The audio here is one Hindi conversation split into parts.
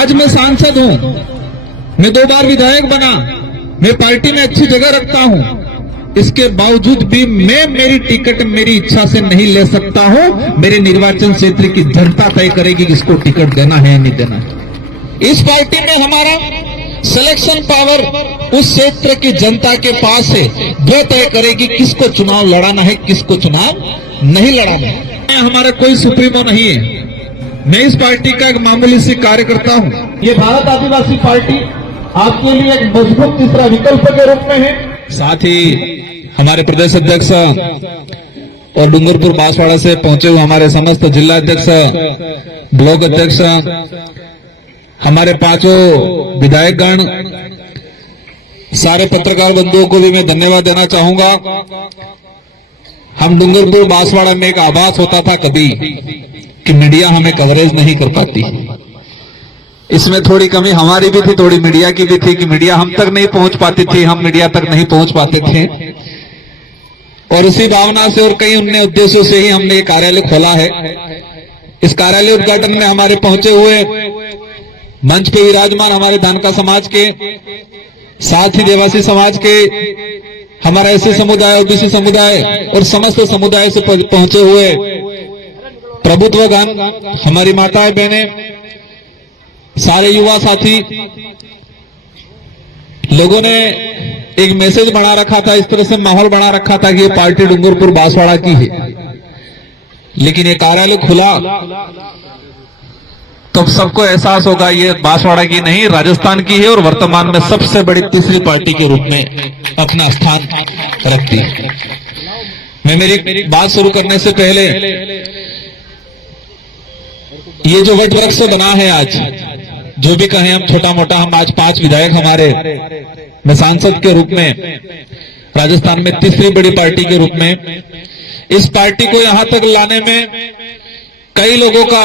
आज मैं सांसद हूं, मैं 2 बार विधायक बना, मैं पार्टी में अच्छी जगह रखता हूं, इसके बावजूद भी मैं मेरी टिकट मेरी इच्छा से नहीं ले सकता हूं। मेरे निर्वाचन क्षेत्र की जनता तय करेगी किसको टिकट देना है या नहीं देना है। इस पार्टी में हमारा सिलेक्शन पावर उस क्षेत्र की जनता के पास है, वो तय करेगी किसको चुनाव लड़ाना है, किसको चुनाव नहीं लड़ाना है। हमारा कोई सुप्रीमो नहीं है, मैं इस पार्टी का एक मामूली सी कार्यकर्ता हूं। ये भारत आदिवासी पार्टी आपके लिए एक मजबूत तीसरा विकल्प के रूप में है। साथ ही हमारे प्रदेश अध्यक्ष और डूंगरपुर बांसवाड़ा से पहुंचे हुए हमारे समस्त जिला अध्यक्ष, ब्लॉक अध्यक्ष, हमारे 5 विधायकगण, सारे पत्रकार बंधुओं को भी मैं धन्यवाद देना चाहूंगा। हम डूंगरपुर बांसवाड़ा में एक आभास होता था कभी कि मीडिया हमें कवरेज नहीं कर पाती। इसमें थोड़ी कमी हमारी भी थी, थोड़ी मीडिया की भी थी कि मीडिया हम तक नहीं पहुंच पाती थी, हम मीडिया तक नहीं पहुंच पाते थे। और इसी भावना से और कई अन्य उद्देश्यों से ही हमने ये कार्यालय खोला है। इस कार्यालय उद्घाटन में हमारे पहुंचे हुए मंच पे विराजमान हमारे धानका समाज के, साथ ही देवासी समाज के, हमारा एससी समुदाय, ओबीसी समुदाय और समस्त समुदाय से पहुंचे हुए प्रभुत्वगण, हमारी माताएं बहनें, सारे युवा साथी लोगों ने एक मैसेज बना रखा था, इस तरह से माहौल बना रखा था कि ये पार्टी डूंगरपुर बांसवाड़ा की है। लेकिन ये कार्यालय खुला तो सबको एहसास होगा ये बांसवाड़ा की नहीं, राजस्थान की है और वर्तमान में सबसे बड़ी तीसरी पार्टी के रूप में अपना स्थान रखती है। मैं मेरी बात शुरू करने से पहले ये जो वट वृक्ष बना है आज, जो भी कहें हम छोटा मोटा, हम आज 5 विधायक हमारे, मैं सांसद के रूप में राजस्थान में तीसरी बड़ी पार्टी के रूप में, इस पार्टी को यहां तक लाने में कई लोगों का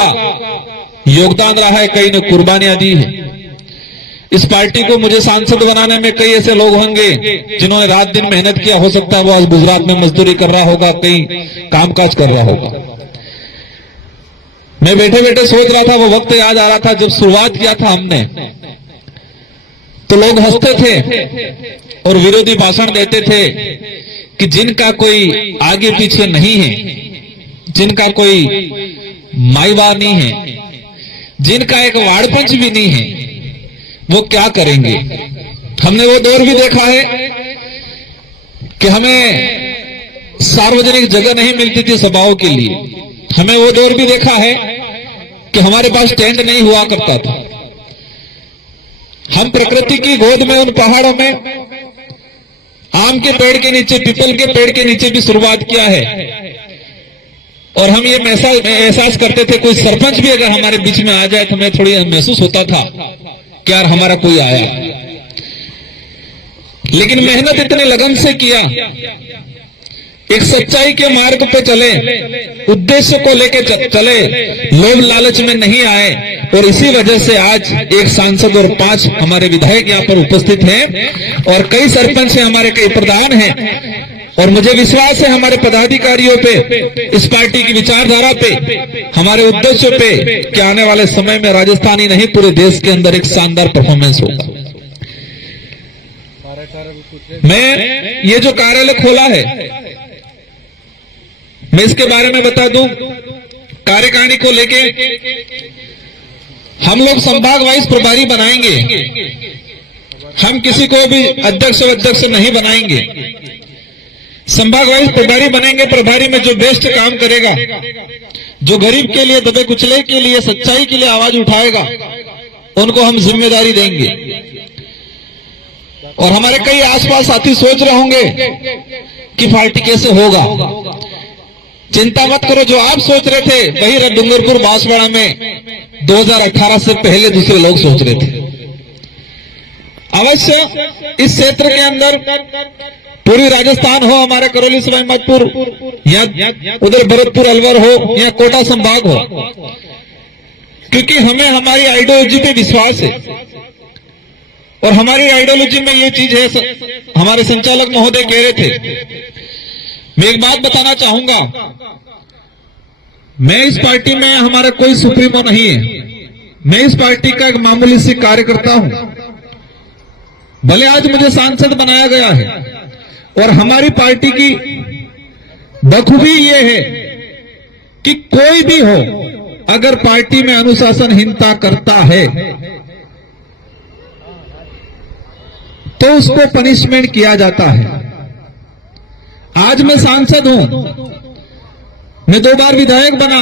योगदान रहा है, कई ने कुर्बानियां दी है। इस पार्टी को मुझे सांसद बनाने में कई ऐसे लोग होंगे जिन्होंने रात दिन मेहनत किया, हो सकता है वो आज गुजरात में मजदूरी कर रहा होगा, कहीं कामकाज कर रहा होगा। मैं बैठे बैठे सोच रहा था, वो वक्त याद आ रहा था जब शुरुआत किया था हमने, तो लोग हंसते थे और विरोधी भाषण देते थे कि जिनका कोई आगे पीछे नहीं है, जिनका कोई माईवा नहीं है, जिनका एक वाड़पंच भी नहीं है, वो क्या करेंगे। हमने वो दौर भी देखा है कि हमें सार्वजनिक जगह नहीं मिलती थी सभाओं के लिए। हमें वो दौर भी देखा है कि हमारे पास टेंट नहीं हुआ करता था। हम प्रकृति की गोद में, उन पहाड़ों में, आम के पेड़ के नीचे, पीपल के पेड़ के नीचे भी शुरुआत किया है। और हम ये एहसास करते थे, कोई सरपंच भी अगर हमारे बीच में आ जाए तो हमें थोड़ी महसूस होता था कि यार हमारा कोई आया। लेकिन मेहनत इतने लगन से किया, एक सच्चाई के मार्ग पे चले, उद्देश्य को लेके चले, लोभ लालच में नहीं आए, और इसी वजह से आज एक सांसद और 5 हमारे विधायक यहाँ पर उपस्थित हैं और कई सरपंच हैं हमारे, कई प्रधान हैं। और मुझे विश्वास है हमारे पदाधिकारियों पे, इस पार्टी की विचारधारा पे, हमारे उद्देश्यों पे कि आने वाले समय में राजस्थान ही नहीं पूरे देश के अंदर एक शानदार परफॉर्मेंस होगा। मैं ये जो कार्यालय खोला है, मैं इसके बारे में बता दूं, कार्यकारिणी को लेके हम लोग संभाग वाइज प्रभारी बनाएंगे, हम किसी को भी अध्यक्ष नहीं बनाएंगे। संभाग वाइज प्रभारी बनेंगे। प्रभारी में जो बेस्ट काम करेगा, जो गरीब के लिए, दबे कुचले के लिए, सच्चाई के लिए आवाज उठाएगा, उनको हम जिम्मेदारी देंगे। और हमारे कई आसपास साथी सोच रहे होंगे कि पार्टी कैसे होगा। चिंता मत करो, जो आप सोच रहे थे वही डूंगरपुर बांसवाड़ा में 2018 से पहले दूसरे लोग सोच रहे थे। अवश्य इस क्षेत्र के अंदर पूरी राजस्थान हो, हमारे करौली सवाई माधोपुर या उधर भरतपुर अलवर हो या कोटा संभाग हो, क्योंकि हमें हमारी आइडियोलॉजी पे विश्वास है। और हमारी आइडियोलॉजी में ये चीज है, हमारे संचालक महोदय कह रहे थे, मैं एक बात बताना चाहूंगा, मैं इस पार्टी में, हमारा कोई सुप्रीमो नहीं है, मैं इस पार्टी का एक मामूली सी कार्यकर्ता हूं। भले आज मुझे सांसद बनाया गया है और हमारी पार्टी की बखूबी ये है कि कोई भी हो, अगर पार्टी में अनुशासनहीनता करता है तो उसको पनिशमेंट किया जाता है। आज मैं सांसद हूं, मैं 2 बार विधायक बना,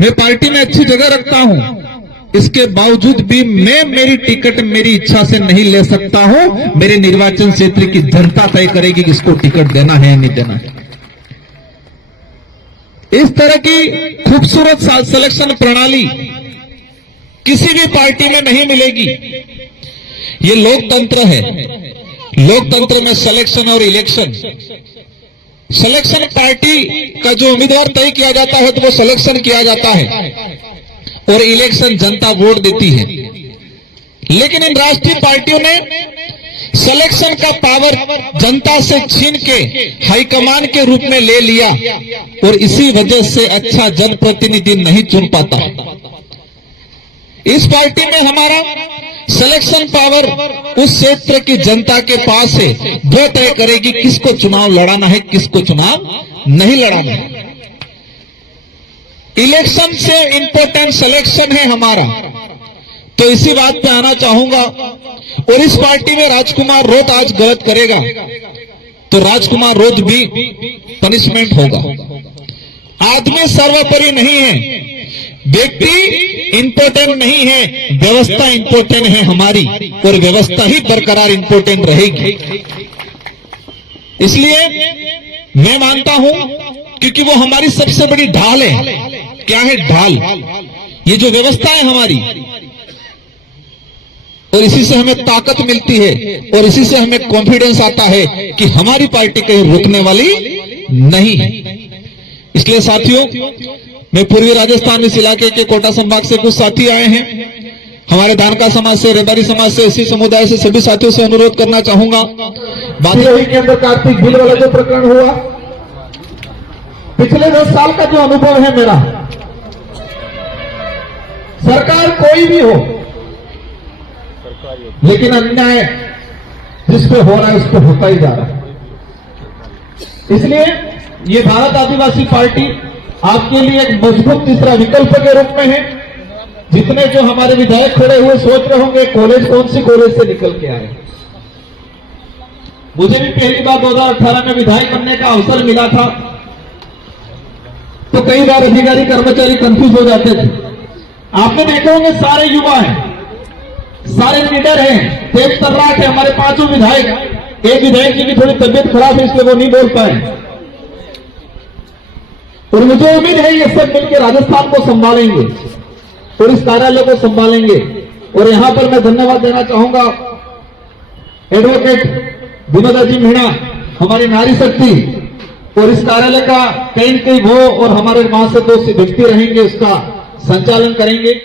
मैं पार्टी में अच्छी जगह रखता हूं, इसके बावजूद भी मैं मेरी टिकट मेरी इच्छा से नहीं ले सकता हूं। मेरे निर्वाचन क्षेत्र की जनता तय करेगी कि इसको टिकट देना है या नहीं देना है। इस तरह की खूबसूरत सिलेक्शन प्रणाली किसी भी पार्टी में नहीं मिलेगी। ये लोकतंत्र है। लोकतंत्र में सिलेक्शन और इलेक्शन, सिलेक्शन पार्टी का जो उम्मीदवार तय किया जाता है तो वो सिलेक्शन किया जाता है और इलेक्शन जनता वोट देती है। लेकिन इन राष्ट्रीय पार्टियों ने सिलेक्शन का पावर जनता से छीन के हाईकमान के रूप में ले लिया और इसी वजह से अच्छा जनप्रतिनिधि नहीं चुन पाता। इस पार्टी में हमारा सिलेक्शन पावर उस क्षेत्र की जनता के पास है, वो तय करेगी किसको चुनाव लड़ाना है, किसको चुनाव नहीं लड़ाना है। इलेक्शन से इंपॉर्टेंट सिलेक्शन है हमारा। तो इसी बात पे आना चाहूंगा। और इस पार्टी में राजकुमार रोत आज गलत करेगा तो राजकुमार रोत भी पनिशमेंट होगा। आदमी सर्वोपरि नहीं है, व्यक्ति इंपॉर्टेंट नहीं है, व्यवस्था इंपॉर्टेंट है हमारी और व्यवस्था ही बरकरार इंपॉर्टेंट रहेगी। इसलिए मैं मानता हूं, क्योंकि वो हमारी सबसे बड़ी ढाल है। क्या है ढाल? ये जो व्यवस्था है हमारी, और इसी से हमें ताकत मिलती है और इसी से हमें कॉन्फिडेंस आता है कि हमारी पार्टी कहीं रुकने वाली नहीं है। इसलिए साथियों, मैं पूर्वी राजस्थान इस इलाके के कोटा संभाग से कुछ साथी आए हैं। हमारे धानका समाज से, रेबारी समाज से, इसी समुदाय से सभी साथियों से अनुरोध करना चाहूंगा। सिरोही के अंदर कार्तिक बिल वाला जो प्रकरण हुआ, पिछले 10 साल का जो अनुभव है मेरा, सरकार कोई भी हो, लेकिन अन्याय जिस पे हो रहा है उस पे होता ही जा रहा है। इसलिए ये भारत आदिवासी पार्टी आपके लिए एक मजबूत तीसरा विकल्प के रूप में है। जितने जो हमारे विधायक खड़े हुए सोच रहे होंगे कॉलेज कौन सी कॉलेज से निकल के आए। मुझे भी पहली बार 2018 में विधायक बनने का अवसर मिला था, तो कई बार अधिकारी कर्मचारी कंफ्यूज हो जाते थे। आपने देखे होंगे सारे युवा हैं, सारे लीडर हैं, तेज तर्राट है। हमारे 5 विधायक, एक विधायक जी की थोड़ी तबियत खराब है इसलिए वो नहीं बोल पाए, और मुझे उम्मीद है ये सब मिलकर राजस्थान को संभालेंगे और इस कार्यालय को संभालेंगे। और यहां पर मैं धन्यवाद देना चाहूंगा एडवोकेट विनोदा जी मीणा, हमारी नारी शक्ति, और इस कार्यालय का कहीं न कहीं वो और हमारे वहां से 2 व्यक्ति रहेंगे, उसका संचालन करेंगे।